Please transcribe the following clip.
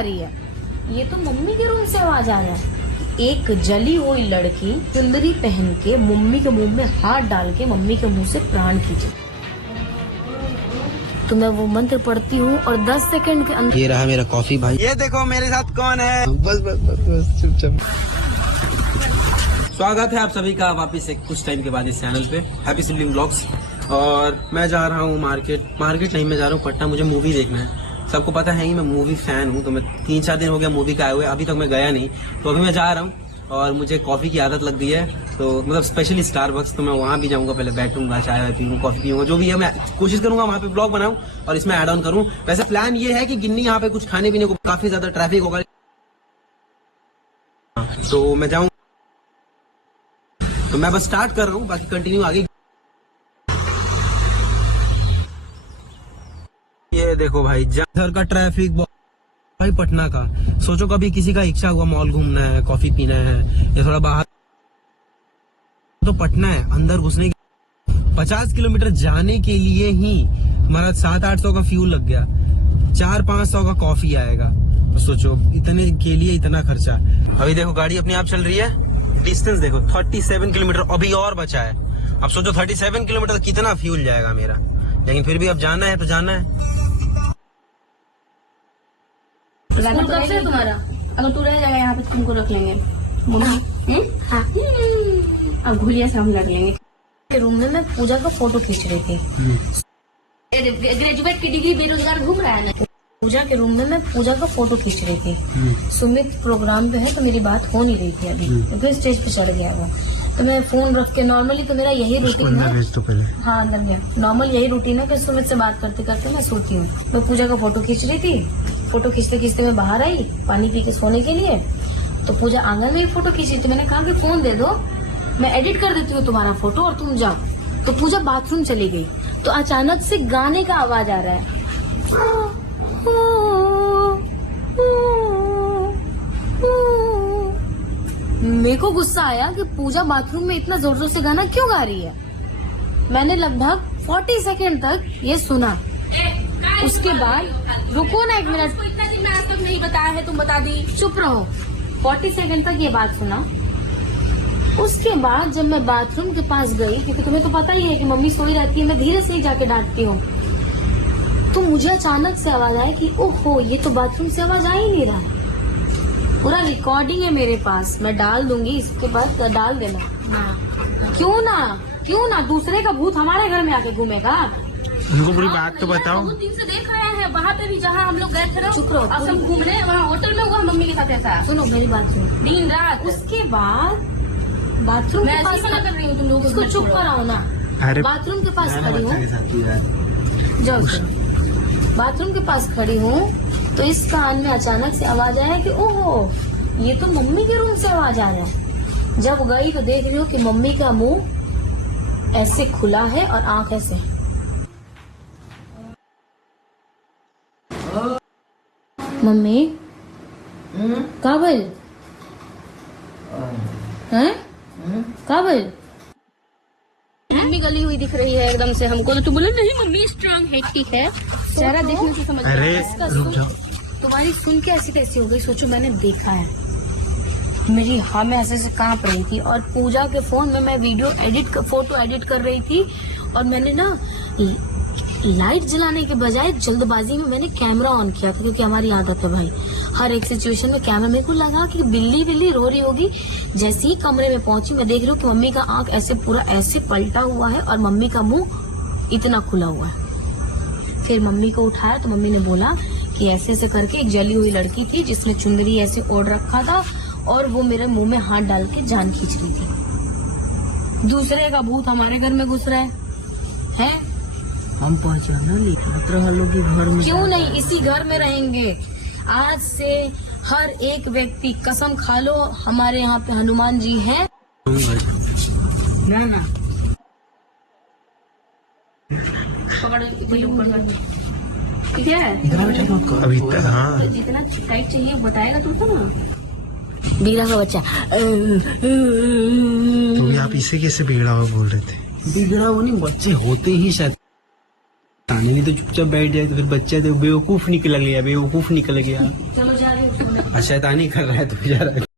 गा रही है? ये तो मम्मी के रूम से आवाज आ रहा है। एक जली हुई लड़की चुंदरी पहन के मम्मी के मुंह में हाथ डाल के मम्मी के मुंह से प्राण खींचे। तो मैं वो मंत्र पढ़ती हूँ और 10 सेकंड के अंदर। ये रहा मेरा कॉफी भाई। ये देखो मेरे साथ कौन है। बस बस बस बस चुपचाप। स्वागत है आप सभी का वापस से कुछ टाइम के बाद इस चैनल पे हैप्पी सिबलिंग व्लॉग्स। और मैं जा रहा हूँ मार्केट नहीं, मैं जा रहा हूँ पटना। मुझे मूवी देखना है। सबको पता है ही मैं मूवी फैन हूँ, तो मैं 3-4 दिन हो गया मूवी का आए हुए, अभी तक मैं गया नहीं। तो अभी मैं जा रहा हूँ और मुझे कॉफ़ी की आदत लग गई है, तो मतलब स्पेशली स्टारबक्स। तो मैं वहाँ भी जाऊँगा, पहले बैठूंगा, चाय पीऊँगा, कॉफ़ी पीऊँगा, जो भी है मैं कोशिश करूँगा वहाँ पे ब्लॉग बनाऊँ और इसमें ऐड ऑन करूँ। वैसे प्लान ये है कि गिन्नी यहाँ पे कुछ खाने पीने को, काफ़ी ज़्यादा ट्रैफिक होगा, तो मैं जाऊँ। तो मैं बस स्टार्ट कर रहा हूँ, बाकी कंटिन्यू आगे। ये देखो भाई, इधर का ट्रैफिक भाई पटना का। सोचो कभी किसी का इच्छा हुआ मॉल घूमना है, कॉफी पीना है या थोड़ा बाहर, तो पटना है। अंदर घुसने की 50 किलोमीटर जाने के लिए ही हमारा 700-800 का फ्यूल लग गया, 400-500 का कॉफी आएगा। तो सोचो इतने के लिए इतना खर्चा। अभी देखो गाड़ी अपने आप चल रही है। डिस्टेंस देखो 37 किलोमीटर अभी और बचा है। अब सोचो 37 किलोमीटर कितना फ्यूल जाएगा मेरा, लेकिन फिर भी अब जाना है तो जाना है। स्कूल कब से तुम्हारा? अगर तू रह जाएगा यहाँ पे तुमको रख लेंगे। हाँ। अब घुलिया से हम लग लेंगे। रूम में मैं पूजा का फोटो खींच रही थी। ग्रेजुएट की डिग्री बेरोजगार घूम रहा है ना। पूजा के रूम में मैं पूजा का फोटो खींच रही थी। सुमित प्रोग्राम पे है तो मेरी बात हो नहीं रही थी अभी, तो स्टेज पे चढ़ गया वो। तो मैं फोन रख के, नॉर्मली तो मेरा यही रूटीन है। हाँ अंदर में नॉर्मल यही रूटीन है कि सुमित से बात करते करते मैं सोती हूँ। मैं पूजा का फोटो खींच रही थी। फोटो खींचते खींचते मैं बाहर आई पानी पी के सोने के लिए। तो पूजा आंगन में फोटो खींच रही थी। मैंने कहा कि फोन दे दो, मैं एडिट कर देती हूँ तुम्हारा फोटो और तुम जाओ। तो पूजा बाथरूम चली गई, तो अचानक से गाने का आवाज आ रहा है। मेरे को गुस्सा आया कि पूजा बाथरूम में इतना जोर जोर से गाना क्यों गा रही है। मैंने लगभग 40 सेकेंड तक ये सुना। उसके बाद रुको ना 1 मिनट, इतना दिन में आज तक नहीं बताया है, तुम बता दी। चुप रहो। 40 सेकेंड तक ये बात सुना। उसके बाद जब मैं बाथरूम के पास गई, क्योंकि तुम्हें तो पता ही है कि मम्मी सोई रहती है, मैं धीरे से ही जाके डांटती हूँ, तो मुझे अचानक से आवाज आया कि ओहो ये तो बाथरूम से आवाज आ ही नहीं रहा है। पूरा रिकॉर्डिंग है मेरे पास, मैं डाल दूंगी, इसके बाद डाल देना। क्यों ना दूसरे का भूत हमारे घर में आके घूमेगा। उनको पूरी बात तो बताओ। बहुत दिन से देख रहे हैं, वहाँ पे भी जहाँ हम लोग गए थे ना, चुप रहो। अब सब घूमने वहाँ होटल में हुआ मम्मी के साथ ऐसा। सुनो मेरी बात सुनो। दिन रात। उसके बाद बाथरूम के पास कर रही हूँ तुम लोग उसको चुप कराओ ना। बाथरूम के पास खड़ी हूँ, जाओ बाथरूम के पास खड़ी हूँ, तो इस कान में अचानक से आवाज आया कि ओहो ये तो मम्मी के रूम से आवाज आ रहा है। जब गई तो देख रही हूँ कि मम्मी का मुंह ऐसे खुला है और आंख ऐसे। मम्मी काबिल हैं? काबिल मम्मी गली हुई दिख रही है एकदम से हमको, तो तू बोले नहीं मम्मी स्ट्रांग है, ठीक है, चेहरा देखने से समझ अरे रुक जाओ। तुम्हारी सुन के ऐसी तैसी हो गई। सोचो मैंने देखा है, मेरी हाँ मैं ऐसे कांप रही थी और पूजा के फोन में मैं फोटो एडिट कर रही थी। और मैंने ना लाइट जलाने के बजाय जल्दबाजी में मैंने कैमरा ऑन किया था, क्योंकि हमारी आदत है भाई हर एक सिचुएशन में कैमरा। मेरे को लगा कि बिल्ली रो रही होगी। जैसे ही कमरे में पहुंची मैं देख रही हूँ कि मम्मी का आंख ऐसे पूरा ऐसे पलटा हुआ है और मम्मी का मुंह इतना खुला हुआ है। फिर मम्मी को उठाया तो मम्मी ने बोला कि ऐसे ऐसे करके एक जली हुई लड़की थी जिसने चुंदरी ऐसे ओढ़ रखा था और वो मेरे मुंह में हाथ डाल के जान खींच रही थी। दूसरे का भूत हमारे घर में घुस रहा है? हम पहचाना नहीं लोग घर में। क्यों नहीं, इसी घर में रहेंगे। आज से हर एक व्यक्ति कसम खा लो, हमारे यहाँ पे हनुमान जी हैं। ना ठीक है अभी तक। हाँ जितना टाइट चाहिए बताएगा तुमको ना। बीरा का बच्चा तुम आप इसे कैसे बिगड़ा हुआ बोल रहे थे? बिगड़ा वो नहीं, बच्चे होते ही शायद तानी नहीं तो चुपचाप बैठ जाए तो फिर बच्चा तो बेवकूफ निकल गया, बेवकूफ निकल गया। चलो जा रही हूँ। अच्छा तानी कर रहा है तो जा रहा है।